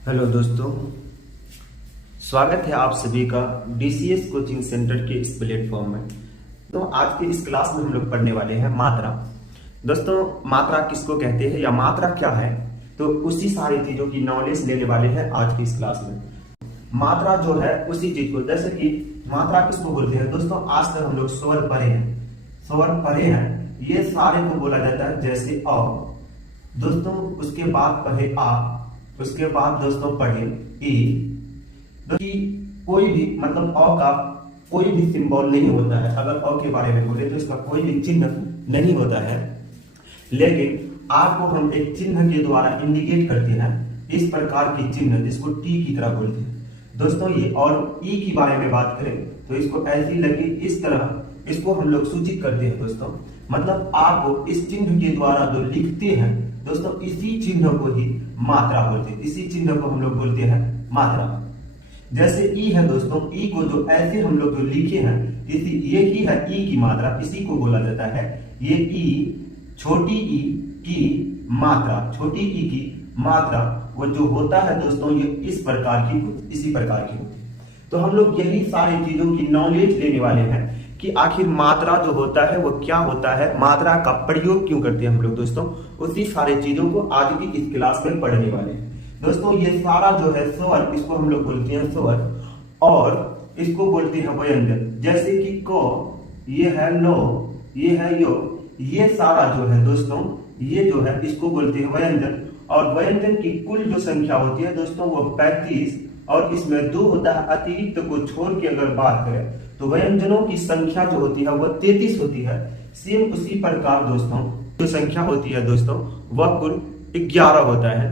Hello दोस्तों, स्वागत है आप सभी का डीसीएस कोचिंग सेंटर के इस प्लेटफॉर्म में। तो आज के इस क्लास में हम लोग पढ़ने वाले हैं मात्रा। दोस्तों, मात्रा किसको कहते हैं या मात्रा क्या है, तो उसी सारी चीजों की नॉलेज लेने वाले हैं आज की इस क्लास में। मात्रा जो है उसी चीज को, जैसे कि मात्रा किसको बोलते हैं दोस्तों, आज तक हम लोग स्वर पढ़े हैं, ये सारे को बोला जाता है। जैसे अ दोस्तों, उसके बाद पढ़े आ, उसके बाद दोस्तों पढ़े ई। कोई भी मतलब अ का कोई भी सिंबल नहीं होता है। अगर अ के बारे में बोले तो इसका कोई भी चिन्ह नहीं होता है, लेकिन आ को हम एक चिन्ह के द्वारा इंडिकेट करते हैं, इस प्रकार की चिन्ह जिसको टी की तरह बोलते हैं दोस्तों ये। और ई की बारे में बात करें तो इसको ऐसी लगी इस तरह, इसको हम लोग सूचित करते हैं दोस्तों। मतलब आ को इस चिन्ह के द्वारा जो लिखते हैं दोस्तों, इसी चिन्ह को ही मात्रा बोलते हैं, इसी चिन्ह को हम लोग बोलते हैं मात्रा। जैसे ई है दोस्तों, ई को जो ऐसे हम लोग जो लिखे हैं, इसी ये ही है ई की मात्रा, इसी को बोला जाता है। ये ई छोटी ई की मात्रा, छोटी ई की मात्रा वो जो होता है दोस्तों, ये इस प्रकार की कुछ इसी प्रकार की होती है। तो हम लोग यही सारी चीजों की नॉलेज लेने वाले हैं कि आखिर मात्रा जो होता है वो क्या होता है, मात्रा का प्रयोग क्यों करते हैं हम लोग दोस्तों, उसी सारी चीजों को आज की इस क्लास में पढ़ने वाले हैं दोस्तों। ये सारा जो है स्वर, इसको हम लोग बोलते हैं स्वर, और इसको बोलते हैं व्यंजन। जैसे कि क, ये है लो, ये है यो, ये सारा जो है दोस्तों, ये जो है इसको बोलते हैं व्यंजन। और व्यंजन की कुल जो संख्या होती है दोस्तों वो 35, और इसमें 2 होता है अतिरिक्त को छोड़ के अगर बात करें तो व्यंजनों की संख्या जो होती है वह 33 होती है। सेम उसी प्रकार दोस्तों जो संख्या होती है दोस्तों वह कुल 11 होता है।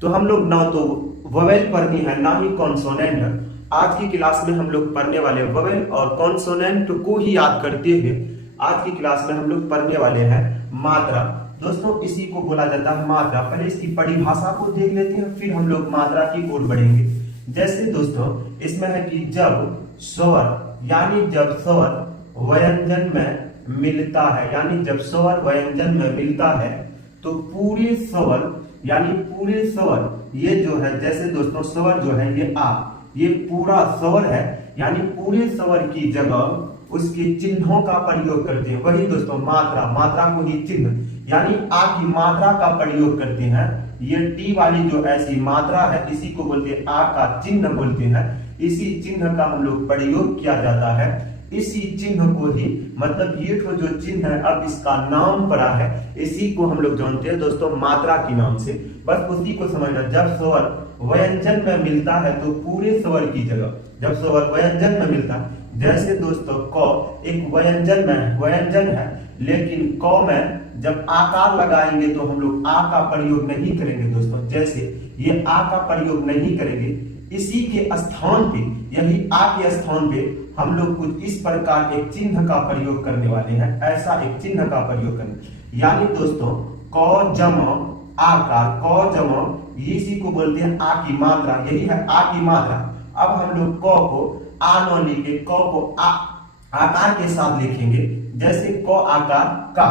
तो हम लोग ना तो वोवेल पढ़नी है ना ही कॉन्सोनेंट। आज की क्लास में हम लोग पढ़ने वाले वोवेल और कॉन्सोनेंट को ही याद करते हुए आज की क्लास में हम लोग पढ़ने वाले हैं मात्रा दोस्तों। इसी को बोला जाता है मात्रा। पहले इसकी परिभाषा को देख लेते हैं, फिर हम लोग मात्रा की ओर बढ़ेंगे। जैसे दोस्तों इसमें है कि जब स्वर यानी जब स्वर व्यंजन में मिलता है, यानी जब स्वर व्यंजन में मिलता है तो पूरे स्वर यानी पूरे स्वर ये जो है, जैसे दोस्तों स्वर जो है ये आ, ये पूरा स्वर है, यानी पूरे स्वर की जगह उसके चिन्हों का प्रयोग करते हैं। वही दोस्तों मात्रा, मात्रा को ही चिन्ह यानी आ की मात्रा का प्रयोग करते हैं। ये टी वाली जो ऐसी मात्रा है इसी को बोलते हैं आ का चिन्ह बोलते हैं। इसी चिन्ह का हम लोग प्रयोग किया जाता है। इसी चिन्ह को ही मतलब ये तो जो चिन्ह है अब इसका नाम पड़ा है, इसी को हम लोग जानते हैं दोस्तों मात्रा के नाम से। बस उसी को समझना। जब स्वर व्यंजन में मिलता है तो पूरे स्वर की जगह, जब स्वर व्यंजन में मिलता है, जैसे दोस्तों क एक व्यंजन है, लेकिन क में जब आकार लगाएंगे तो हम लोग आ का प्रयोग नहीं करेंगे दोस्तों। जैसे ये आ का प्रयोग नहीं करेंगे, इसी के स्थान पे, यही आ के स्थान पे हम लोग कुछ इस प्रकार एक चिन्ह का प्रयोग करने वाले हैं। ऐसा एक चिन्ह का प्रयोग करने, यानी दोस्तों क जमा आकार, क जमा इसी को बोलते हैं आ की मात्रा। यही है आ की मात्रा। अब हम लोग क को आ न लिखे, क को आ आकार के साथ लिखेंगे। जैसे क आकार का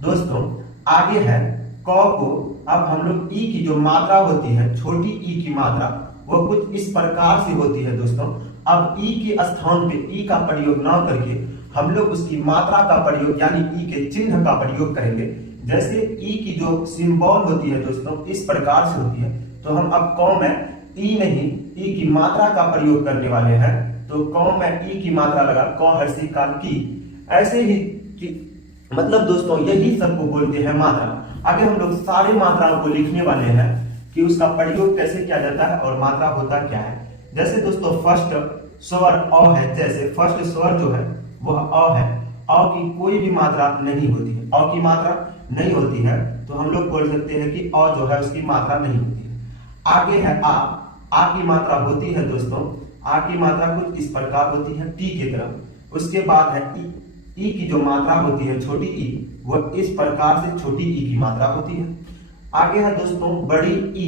दोस्तों, आगे है क को अब हम लोग ई की जो मात्रा होती है, छोटी ई की मात्रा, वो कुछ इस प्रकार से होती है दोस्तों। अब ई के स्थान पे ई का प्रयोग ना करके हम लोग उसकी मात्रा का प्रयोग यानी ई के चिन्ह का प्रयोग करेंगे। जैसे ई की जो सिंबल होती है दोस्तों इस प्रकार से होती है, तो हम अब क में ई नहीं ई की मात्रा का प्रयोग करने वाले हैं। तो क में ई की मात्रा लगा, क हर्षी काल की। ऐसे ही मतलब दोस्तों यही सबको बोलते हैं मात्रा। आगे हम लोग सारे मात्राओं को लिखने वाले हैं कि उसका प्रयोग कैसे किया जाता है और मात्रा होता क्या है। जैसे दोस्तों फर्स्ट स्वर अ है, जैसे फर्स्ट स्वर जो है वह अ है। अ की कोई भी मात्रा नहीं होती है, अ की मात्रा नहीं होती है, तो हम लोग बोल सकते हैं कि अ जो है उसकी मात्रा नहीं होती है। आगे है आ की मात्रा होती है दोस्तों, आ की मात्रा कुछ इस प्रकार होती है टी की तरफ। उसके बाद है ई की जो मात्रा होती है छोटी ई, वह इस प्रकार से छोटी ई की मात्रा होती है। आगे है दोस्तों बड़ी ई,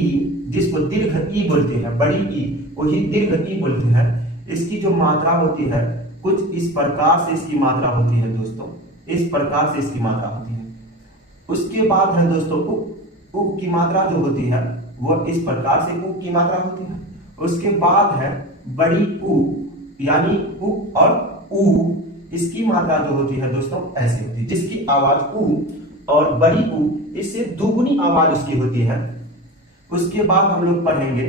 जिसको दीर्घ ई बोलते हैं, बड़ी ई वही दीर्घ ई बोलते हैं। इसकी जो मात्रा होती है कुछ इस प्रकार से इसकी मात्रा होती है दोस्तों, इस प्रकार से इसकी मात्रा होती है। उसके बाद है दोस्तों उ की मात्रा जो होती है वो इस प्रकार से ऊ की मात्रा होती है। उसके बाद है बड़ी ऊ, यानी ऊ और ऊ, इसकी मात्रा जो होती है दोस्तों ऐसे होती है, जिसकी आवाज ऊ और बड़ी ऊ इससे दुगुनी आवाज उसकी होती है। उसके बाद हम लोग पढ़ेंगे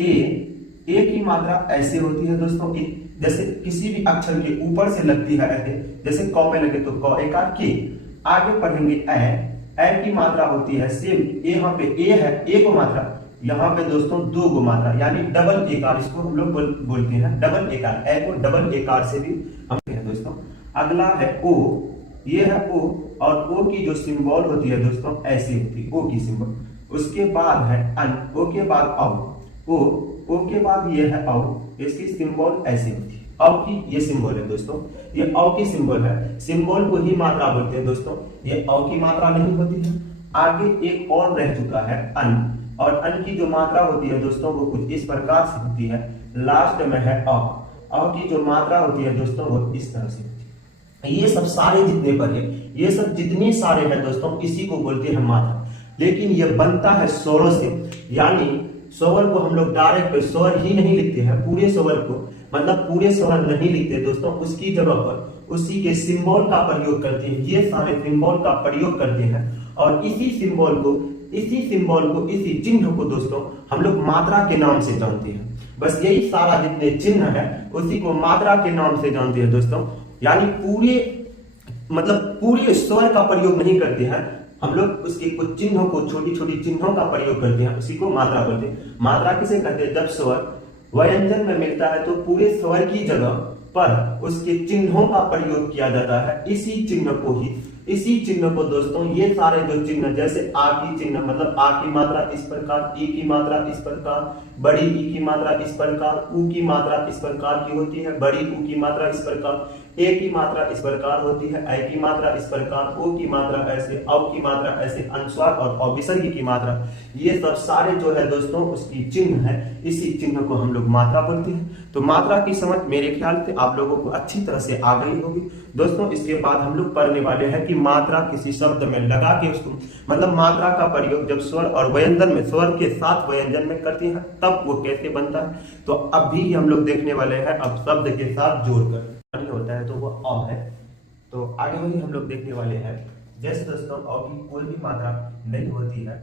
ए की मात्रा ऐसे होती है दोस्तों, जैसे किसी भी अक्षर के ऊपर से लगती है ऐसे, जैसे क में लगे तो क एक के। आगे पढ़ेंगे ए की मात्रा होती है सेम, यहाँ पे ए है, ए को मात्रा, यहाँ पे दोस्तों दो गो मात्रा, यानी डबल एकार, इसको हम लोग बोलते हैं डबल एकार। ए को डबल एकार से भी हम हैं दोस्तों। अगला है ओ, ये है ओ, और ओ की जो सिंबल होती है दोस्तों ऐसी होती है, ओ की सिंबल। उसके बाद है अन, ओ के बाद औ, ओ के बाद ये है औ, इसकी सिंबल ऐसी होती है। औ की ये सिंबल है दोस्तों, ये औ की सिंबल है, सिंबल को ही मात्रा बोलते हैं दोस्तों, ये औ की मात्रा नहीं होती है। आगे एक और रह चुका है अन, और अन की जो मात्रा होती है दोस्तों वो कुछ इस प्रकार से होती है। लास्ट में है औ की जो मात्रा होती है दोस्तों वो इस तरह से होती है। ये सब सारे जितने पर है, ये सब जितने सारे हैं दोस्तों इसी को बोलते हैं मात्रा। लेकिन ये बनता है स्वरों से, यानी स्वर को हम लोग डायरेक्ट स्वर ही नहीं लिखते हैं, पूरे स्वर को मतलब पूरे स्वर नहीं लिखते दोस्तों, उसकी जगह पर उसी के सिंबल का प्रयोग करते हैं। ये सारे सिंबल का प्रयोग करते हैं और इसी सिंबल को इसी चिन्ह को दोस्तों हम लोग मात्रा के नाम से जानते हैं। बस यही सारा जितने चिन्ह है उसी को मात्रा के नाम से जानते हैं दोस्तों, यानी पूरे स्वर का प्रयोग नहीं करते हैं हम लोग, उसके कुछ चिन्हों को, छोटी छोटी चिन्हों का प्रयोग करते हैं, उसी को मात्रा बोलते हैं। मात्रा किसे कहते हैं? जब स्वर व्यंजन में मिलता है तो पूरे स्वर की जगह पर उसके चिन्हों का प्रयोग किया जाता है। इसी चिन्ह को दोस्तों, ये सारे जो चिन्ह, जैसे आ की चिन्ह मतलब आ की मात्रा इस प्रकार, ई की मात्रा इस प्रकार, बड़ी ई की मात्रा इस प्रकार, ऊ की मात्रा इस प्रकार की होती है, बड़ी ऊ की मात्रा इस प्रकार, ए की मात्रा इस प्रकार होती है, ऐ की मात्रा इस प्रकार, ओ की मात्रा ऐसे, औ की मात्रा ऐसे, अनुस्वार और अविसर्ग की मात्रा, ये सब सारे जो है दोस्तों उसकी चिन्ह है। इसी चिन्ह को हम लोग मात्रा बोलते हैं। तो मात्रा की समझ मेरे ख्याल से आप लोगों को अच्छी तरह से आ गई होगी दोस्तों। इसके बाद हम लोग पढ़ने वाले हैं कि मात्रा किसी शब्द में लगा के उसको, मतलब मात्रा का प्रयोग जब स्वर और व्यंजन में, स्वर के साथ व्यंजन में करते हैं तब वो कैसे बनता है, तो अब भी हम लोग देखने वाले हैं। अब शब्द के साथ जोड़कर होता है तो वो अ है, तो आगे वही हम लोग देखने वाले हैं। जैसे दोस्तों अ की कोई भी मात्रा नहीं होती है,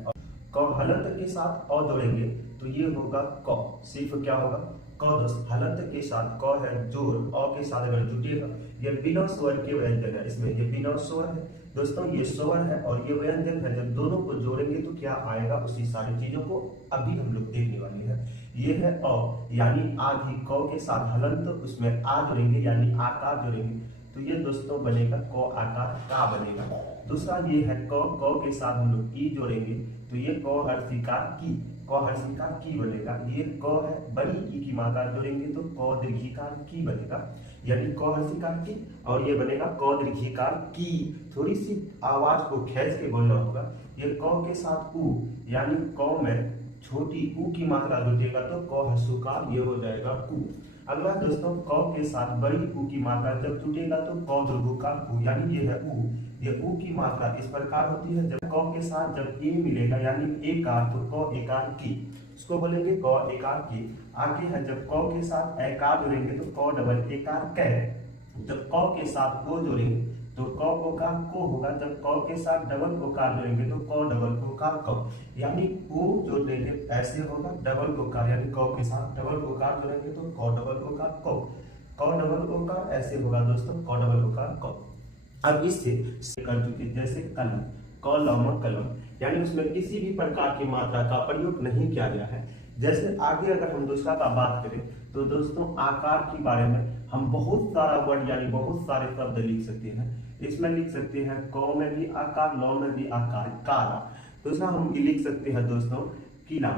क हलंत के साथ अ जोड़ेंगे तो ये होगा क, सिर्फ क्या होगा क। दोस्त हलंत के साथ क है जोड़, अ के साथ अगर जुटेगा, ये बिना स्वर के व्यंजन है, इसमें ये बिना स्वर है दोस्तों, ये स्वर है और ये व्यंजन है। जब दोनों को जोड़ेंगे तो क्या आएगा, उसी सारी चीजों को अभी हम लोग देखने वाले हैं। ये है अ, यानी आधी क के साथ हलंत, उसमें आ जोड़ेंगे यानी आकार जोड़ेंगे तो ये दोस्तों बनेगा क आकार का बनेगा। दूसरा ये है क के साथ हम लोग ई जोड़ेंगे तो ये क हर्षिकार की, क हर्षिकार की बनेगा। ये क है, बड़ी ई की मात्रा जोड़ेंगे तो क दीर्घिकार की बनेगा, यानी क हर्षिकार की, और ये बनेगा क दीर्घिकार की। थोड़ी सी आवाज को खींच के बोलना होगा। ये क के साथ ऊ, यानी क में छोटी ऊ की मात्रा जुटेगा तो क हर्षुकार, ये हो जाएगा कु। अगला दोस्तों क के साथ बड़ी ऊ की मात्रा जब जुटेगा तो क दीर्घिकार कु, यानी ये है ऊ। ये ऊ की मात्रा इस प्रकार होती है, जब क के साथ जब ए मिलेगा यानी एकार तो क एकार की, इसको बोलेंगे क एकार की। आगे है जब क के साथ एकार जोड़ेंगे तो क डबल एकार कै, जब क के साथ ओ जोड़ेंगे तो क ओकार को होगा, जब क के साथ डबल ओकार जोड़ेंगे तो क डबल ओकार क, यानी ओ जोड़ेंगे ऐसे होगा डबल ओकार, यानी क के साथ डबल ओकार जोड़ेंगे तो क डबल ओकार क डबल ओकार ऐसे होगा दोस्तों, क डबल ओकार क। अब इससे कर चुके जैसे कलम, कलम कलम, यानी उसमें किसी भी प्रकार की मात्रा का प्रयोग नहीं किया गया है। जैसे आगे अगर हम दूसरा का बात करें तो दोस्तों आकार के बारे में हम बहुत सारा वर्ड यानी बहुत सारे शब्द लिख सकते हैं। इसमें लिख सकते हैं क में भी आकार, ल में भी आकार, काला। दूसरा हम लिख सकते हैं दोस्तों किला,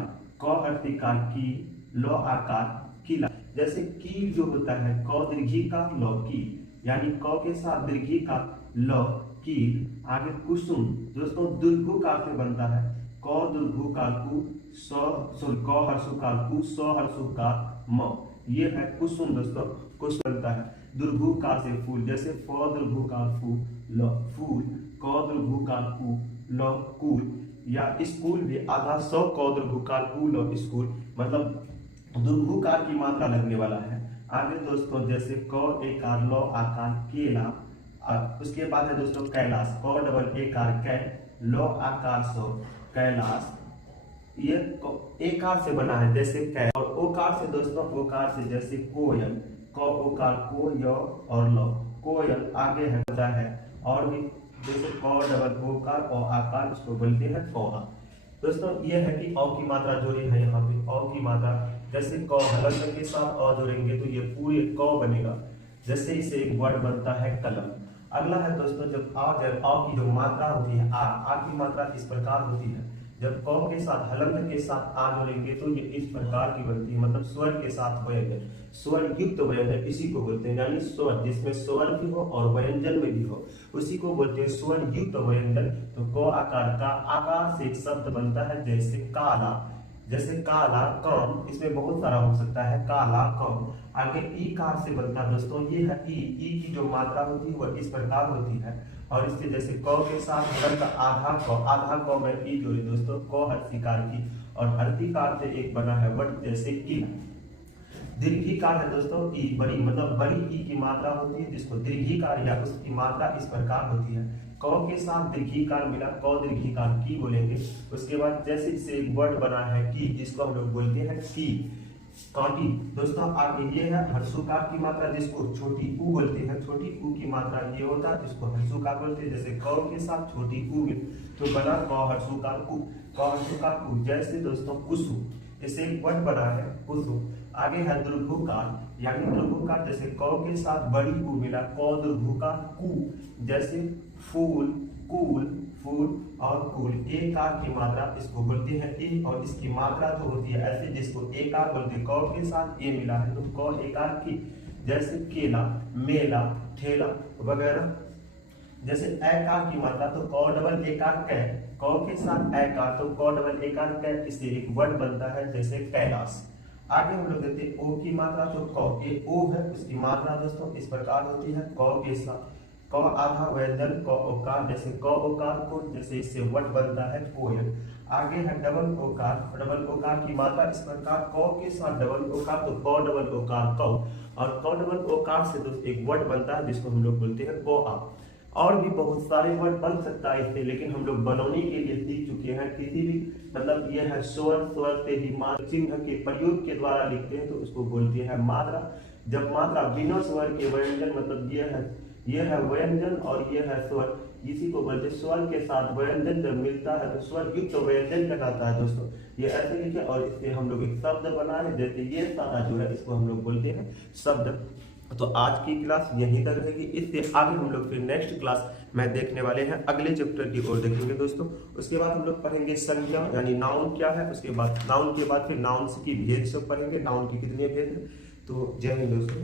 क हर्षिकार की, ल आकार किला। जैसे कील जो होता है क दीर्घिकार ल की, यानी क के साथ दीर्घिकार ल कील। आगे कुसुम दोस्तों दीर्घोकार से बनता है, क दीर्घोकार कु, क हर्षोकार कु, स हर्षोकार म, ये है कुसुम दोस्तों। कुसुम बनता है दीर्घोकार से फूल, जैसे फ दीर्घोकार फू ल फूल, क दीर्घोकार कु ल कुल। या स्कूल भी आधा सौ क दीर्घकार कूल और स्कूल मतलब दीर्घकार की मात्रा लगने वाला है। आगे दोस्तों जैसे क एकार लौ आकार केला, उसके बाद है दोस्तों कैलाश, क डबल एकार कै लौ आकार सौ कैलाश, ये एकार से बना है जैसे कै। और ओकार से दोस्तों ओकार से जैसे कोयल, क ओकार को य और लौ कोयल। आगे है होता है और भी जैसे क डबल ओकार और आकार, इसको बोलते हैं कौआ। दोस्तों ये है कि औ की मात्रा जोड़ी है यहाँ पे, औ की मात्रा जैसे क हलंत के साथ अ जोड़ेंगे तो ये पूरे क बनेगा, जैसे इसे एक वर्ड बनता है कलम। अगला है दोस्तों जब अ की जो मात्रा होती है आ की मात्रा इस प्रकार होती है, जब क के साथ हलंत के साथ आ जोड़ेंगे तो ये इस प्रकार की बनती है, मतलब स्वर के साथ व्यंजन, स्वर युक्त व्यंजन इसी को बोलते हैं। यानी स्वर जिसमें स्वर भी हो और व्यंजन में भी हो उसी को बोलते हैं स्वर युक्त व्यंजन। तो क आकार का आकार से एक शब्द बनता है जैसे काला, जैसे काला कम, इसमें बहुत सारा हो सकता है काला कम। आगे ई कार से बनता है दोस्तों, ये है ई की जो मात्रा होती है वह इस प्रकार होती है, और इससे जैसे क के साथ हलंत आधा क में ई जोड़े दोस्तों क हर्षिकार की, और हर्षिकार से एक बना है वट जैसे की। दीर्घिकार है दोस्तों ई बड़ी, मतलब बड़ी ई की मात्रा होती है जिसको दीर्घिकार या उसकी मात्रा इस प्रकार होती है। क के साथ दीर्घिकार मिला क दीर्घिकार की बोलेंगे। उसके बाद जैसे इससे एक वर्ड बना है की, जिसको हम लोग बोलते हैं की कांटी। दोस्तों आगे ये है हर्षुकार की मात्रा जिसको छोटी ऊ बोलते हैं, छोटी ऊ की मात्रा ये होता है जिसको हर्षुकार बोलते हैं। जैसे क के साथ छोटी ऊ तो बना क हर्षुकार कु, क हर्षुकार कु। जैसे दोस्तों कुसु, इसे एक वर्ड बना है कुसु। आगे है दीर्घकार, यानी दीर्घकार जैसे क के साथ बड़ी ऊ मिला क दीर्घकार कु, जैसे फूल कूल फूल और कूल। एकार की मात्रा इसको बोलते हैं ए, और इसकी मात्रा जो होती है ऐसे जिसको एकार बोलते हैं, क के साथ ए मिला है तो क एकार की। जैसे केला मेला ठेला वगैरह। जैसे एकार की मात्रा तो क डबल एकार कै, क के साथ एकार तो क डबल एकार कै, इससे एक वर्ड बनता है जैसे कैलाश। आगे हम लोग देखते हैं ओ की मात्रा, तो क ये ओ है उसकी मात्रा दोस्तों इस प्रकार होती है क के साथ क आधा व्यंजन क ओकार, जैसे क ओकार को, जैसे इससे वर्ड बनता है कोयल। आगे है डबल ओकार, डबल ओकार की मात्रा इस प्रकार क के साथ डबल ओकार तो क डबल ओकार कौ, और क डबल ओकार से दोस्तों एक वर्ड बनता है जिसको हम लोग बोलते हैं कोआ। और भी बहुत सारे वर्ड बन सकता है इससे, लेकिन हम लोग बनौनी के लिए सीख चुके हैं। किसी भी मतलब यह है स्वर, स्वर से ही मात्रा चिन्ह के प्रयोग के द्वारा लिखते हैं तो उसको बोलते हैं मात्रा। जब मात्रा बिना स्वर के व्यंजन, मतलब यह है व्यंजन और यह है स्वर, इसी को बोलते स्वर के साथ व्यंजन जब मिलता है तो स्वर युक्त तो व्यंजन कहलाता है दोस्तों। ये ऐसे लिखे और इससे हम लोग एक शब्द बना है, जैसे ये सारा जो है इसको हम लोग बोलते हैं शब्द। तो आज की क्लास यहीं तक रहेगी, इससे आगे हम लोग फिर नेक्स्ट क्लास में देखने वाले हैं, अगले चैप्टर की ओर देखेंगे दोस्तों। उसके बाद हम लोग पढ़ेंगे संज्ञा यानी नाउन क्या है, उसके बाद नाउन के बाद फिर नाउन की भेद सब पढ़ेंगे, नाउन की कितने भेद है। तो जय हिंद दोस्तों।